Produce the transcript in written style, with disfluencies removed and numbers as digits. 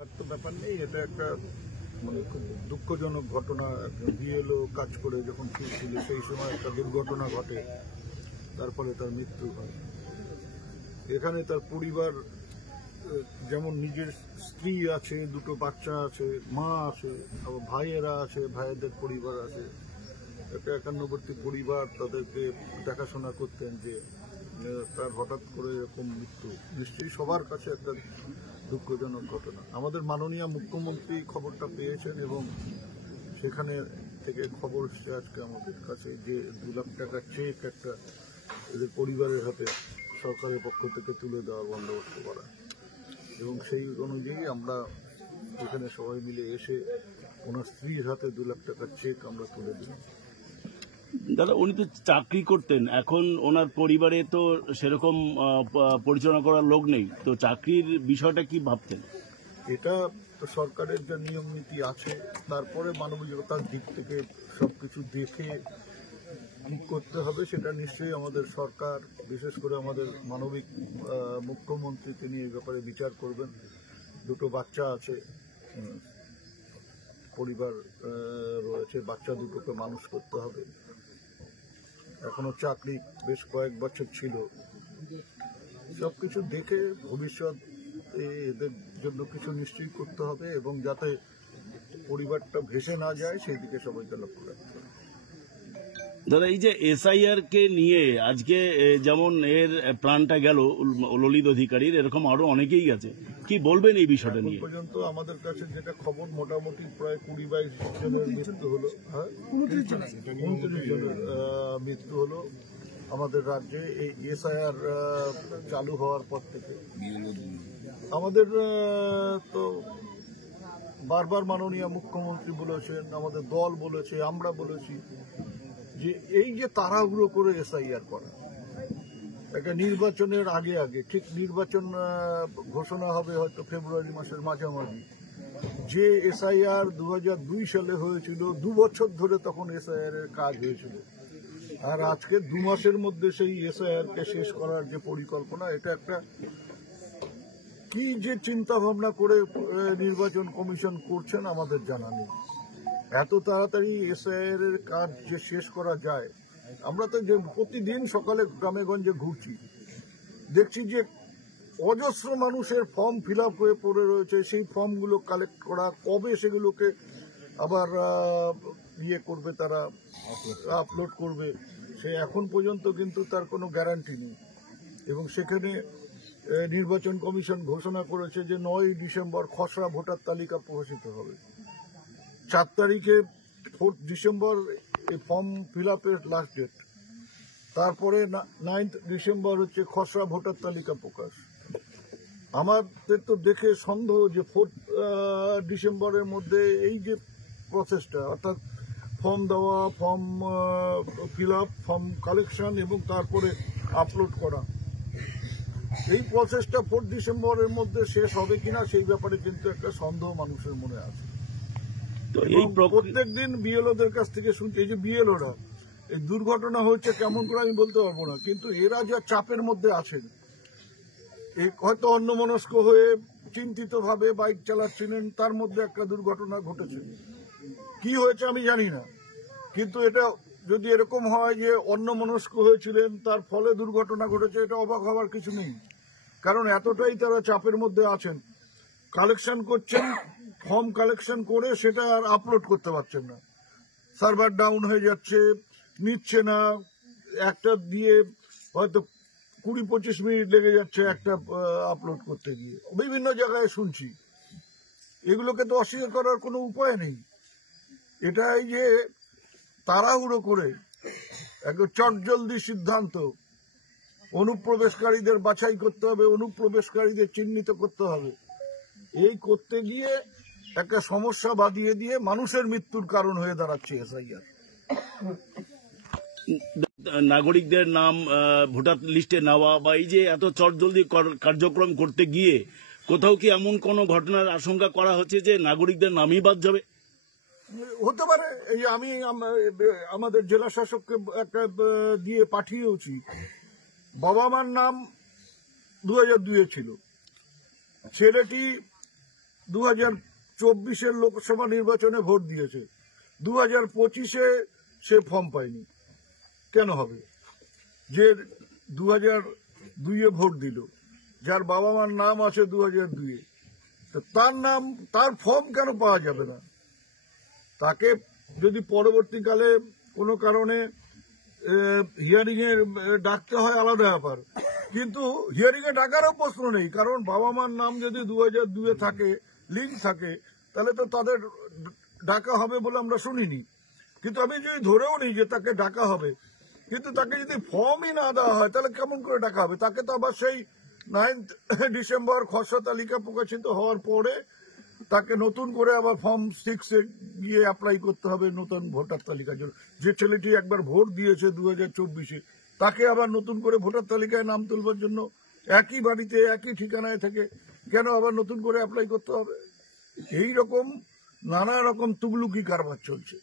আর তো ব্যাপার নেই, এটা একটা মানে খুব দুঃখজনক ঘটনা। বিএলও কাজ করে যখন ফিরছিল সেই সময় একটা দুর্ঘটনা ঘটে, তারপরে তার মৃত্যু হয়। এখানে তার পরিবার, যেমন নিজের স্ত্রী আছে, দুটো বাচ্চা আছে, মা আছে, আবার ভাইয়েরা আছে, ভাইয়েদের পরিবার আছে, একটা একান্নবর্তী পরিবার, তাদেরকে দেখাশোনা করতেন। যে তার হঠাৎ করে এরকম মৃত্যু নিশ্চয়ই সবার কাছে একটা দুঃখজনক ঘটনা। আমাদের মাননীয় মুখ্যমন্ত্রী খবরটা পেয়েছেন এবং সেখানে থেকে খবর এসছে আজকে আমাদের কাছে যে 2 লাখ টাকার চেক একটা এদের পরিবারের হাতে সরকারের পক্ষ থেকে তুলে দেওয়ার বন্দোবস্ত করা, এবং সেই অনুযায়ী আমরা এখানে সবাই মিলে এসে ওনার স্ত্রীর হাতে 2 লাখ টাকার চেক আমরা তুলে দিলাম। দাদা, উনি তো চাকরি করতেন, এখন ওনার পরিবারে তো সেরকম পরিচালনা করার লোক নেই, তো চাকরির বিষয়টা কি ভাবতেন? এটা তো সরকারের যে নিয়ম নীতি আছে, তারপরে মানবিকতার দিক থেকে সবকিছু দেখে কি করতে হবে সেটা নিশ্চয়ই আমাদের সরকার, বিশেষ করে আমাদের মানবিক মুখ্যমন্ত্রী, তিনি এই ব্যাপারে বিচার করবেন। দুটো বাচ্চা আছে, পরিবার রয়েছে, বাচ্চা দুটোকে মানুষ করতে হবে। এখনো চাকরি বেশ কয়েক বছর ছিল। সবকিছু দেখে ভবিষ্যৎ এদের জন্য কিছু নিশ্চয়ই করতে হবে, এবং যাতে পরিবারটা ভেসে না যায় সেই দিকে সবাইকে লক্ষ্য রাখতে হবে। দাদা, এই যে এসআইআর কে নিয়ে আজকে যেমন এর প্ল্যানটা গেল ললিত অধিকারীর, এরকম আরো অনেকেই গেছে, কি বলবেন এই বিষয়টা নিয়ে? পর্যন্ত আমাদের কাছে যেটা খবর, মোটামুটি প্রায় 20-22 জনের মৃত্যু হলো। হ্যাঁ, 29 জনের মৃত্যু হলো আমাদের রাজ্যে এই এসআইআর চালু হওয়ার পর থেকে। আমাদের তো বারবার মাননীয় মুখ্যমন্ত্রী বলেছেন, আমাদের দল বলেছে, আমরা বলেছি যে এই যে তাড়াহুড়ো করে এসআইআর করা, একটা নির্বাচনের আগে আগে, ঠিক নির্বাচন ঘোষণা হবে হয়তো ফেব্রুয়ারি মাসের মাঝামাঝি, যে এসআইআর 2002 সালে হয়েছিল, 2 বছর ধরে তখন এসআইআর এর কাজ হয়েছিল, আর আজকে 2 মাসের মধ্যে সেই এসআইআর কে শেষ করার যে পরিকল্পনা, এটা একটা কি যে চিন্তা ভাবনা করে নির্বাচন কমিশন করছেন আমাদের জানা নেই। এত তাড়াতাড়ি এসআইআর এর কাজ যে শেষ করা যায়, আমরা তো যে প্রতিদিন সকালে গ্রামে গঞ্জে ঘুরছি, দেখছি যে অজস্র মানুষের ফর্ম ফিল আপ হয়ে পড়ে রয়েছে। সেই ফর্মগুলো কালেক্ট করা, কবে সেগুলোকে আবার ইয়ে করবে, তারা আপলোড করবে, সে এখন পর্যন্ত কিন্তু তার কোনো গ্যারান্টি নেই। এবং সেখানে নির্বাচন কমিশন ঘোষণা করেছে যে 9ই ডিসেম্বর খসড়া ভোটার তালিকা প্রকাশিত হবে। 4 তারিখে 4 ডিসেম্বর এই ফর্ম ফিল আপের লাস্ট ডেট, তারপরে 9 ডিসেম্বর হচ্ছে খসড়া ভোটার তালিকা প্রকাশ। আমাদের তো দেখে সন্দেহ যে 4 ডিসেম্বরের মধ্যে এই যে প্রসেসটা, অর্থাৎ ফর্ম দেওয়া, form fill up, form collection এবং তারপরে আপলোড করা, এই প্রসেসটা 4 ডিসেম্বরের মধ্যে শেষ হবে কিনা সেই ব্যাপারে কিন্তু একটা সন্দেহ মানুষের মনে আছে। প্রত্যেক দিন বিএলওদের কাছ থেকে শুনছি, এই যে বিএলওরা এই দুর্ঘটনা হচ্ছে কেমন করে আমি বলতে পারবো না, কিন্তু এরা যা চাপের মধ্যে আছেন, হয়তো অন্যমনস্ক হয়ে চিন্তিত ভাবে বাইক চালাচ্ছিলেন, তার মধ্যে একটা দুর্ঘটনা ঘটেছে। কি হয়েছে আমি জানি না, কিন্তু এটা যদি এরকম হয় যে অন্যমনস্ক হয়েছিলেন, তার ফলে দুর্ঘটনা ঘটেছে, এটা অবাক হওয়ার কিছু নেই। কারণ এতটাই তারা চাপের মধ্যে আছেন, কালেকশন করছেন, ফর্ম কালেকশন করে সেটা আর আপলোড করতে পারছেন না, সার্ভার ডাউন হয়ে যাচ্ছে, নিচ্ছে না, একটা দিয়ে হয়তো 20-25 মিনিট লেগে যাচ্ছে একটা আপলোড করতে গিয়ে। বিভিন্ন জায়গায় শুনছি, এগুলোকে তো অস্বীকার করার কোনো উপায় নেই। এটাই যে তাড়াহুড়ো করে একদম চটজলদি সিদ্ধান্ত, অনুপ্রবেশকারীদের বাছাই করতে হবে, অনুপ্রবেশকারীদের চিহ্নিত করতে হবে, এই করতে গিয়ে একটা সমস্যা বাঁধিয়ে দিয়ে মানুষের মৃত্যুর কারণ হয়ে দাঁড়াচ্ছে এসআইআর। নাগরিকদের নাম ভোটার লিস্টে নেওয়া বা এই যে এত চটজলদি কার্যক্রম করতে গিয়ে কোথাও কি এমন কোনো ঘটনার আশঙ্কা করা হচ্ছে যে নাগরিকদের নামই বাদ যাবে? হতে পারে। এই আমি আমাদের জেলা শাসককে একটা দিয়ে পাঠিয়েওছি, বাবা মার নাম 2002 ছিল, ছেলেটি 2024 লোকসভা নির্বাচনে ভোট দিয়েছে, 2025 সে ফর্ম পায়নি। কেন হবে? যে 2002 ভোট দিল, যার বাবা মার নাম আছে 2002, তার ফর্ম কেন পাওয়া যাবে না? তাকে যদি পরবর্তীকালে কোনো কারণে হিয়ারিং এ ডাকতে হয় আলাদা ব্যাপার, কিন্তু হিয়ারিং এ ডাকারও প্রশ্ন নেই, কারণ বাবা মার নাম যদি 2002 থাকে, লিঙ্ক থাকে, তাহলে তো তাদের ডাকা হবে বলে আমরা শুনিনি। কিন্তু আমি যদি ধরেও নিই যে তাকে ডাকা হবে, কিন্তু তাকে যদি ফর্মই না দেওয়া হয় তাহলে কেমন করে ডাকা হবে? তাকে তো আবার সেই 9 ডিসেম্বর খসড়া তালিকা প্রকাশিত হওয়ার পরে তাকে নতুন করে আবার ফর্ম 6 গিয়ে অ্যাপ্লাই করতে হবে নতুন ভোটার তালিকার জন্য। যে ছেলেটি একবার ভোট দিয়েছে 2024, তাকে আবার নতুন করে ভোটার তালিকায় নাম তুলবার জন্য একই বাড়িতে একই ঠিকানায় থেকে কেন আবার নতুন করে অ্যাপ্লাই করতে হবে? এই রকম নানা রকম তুগলুকি কারবার চলছে।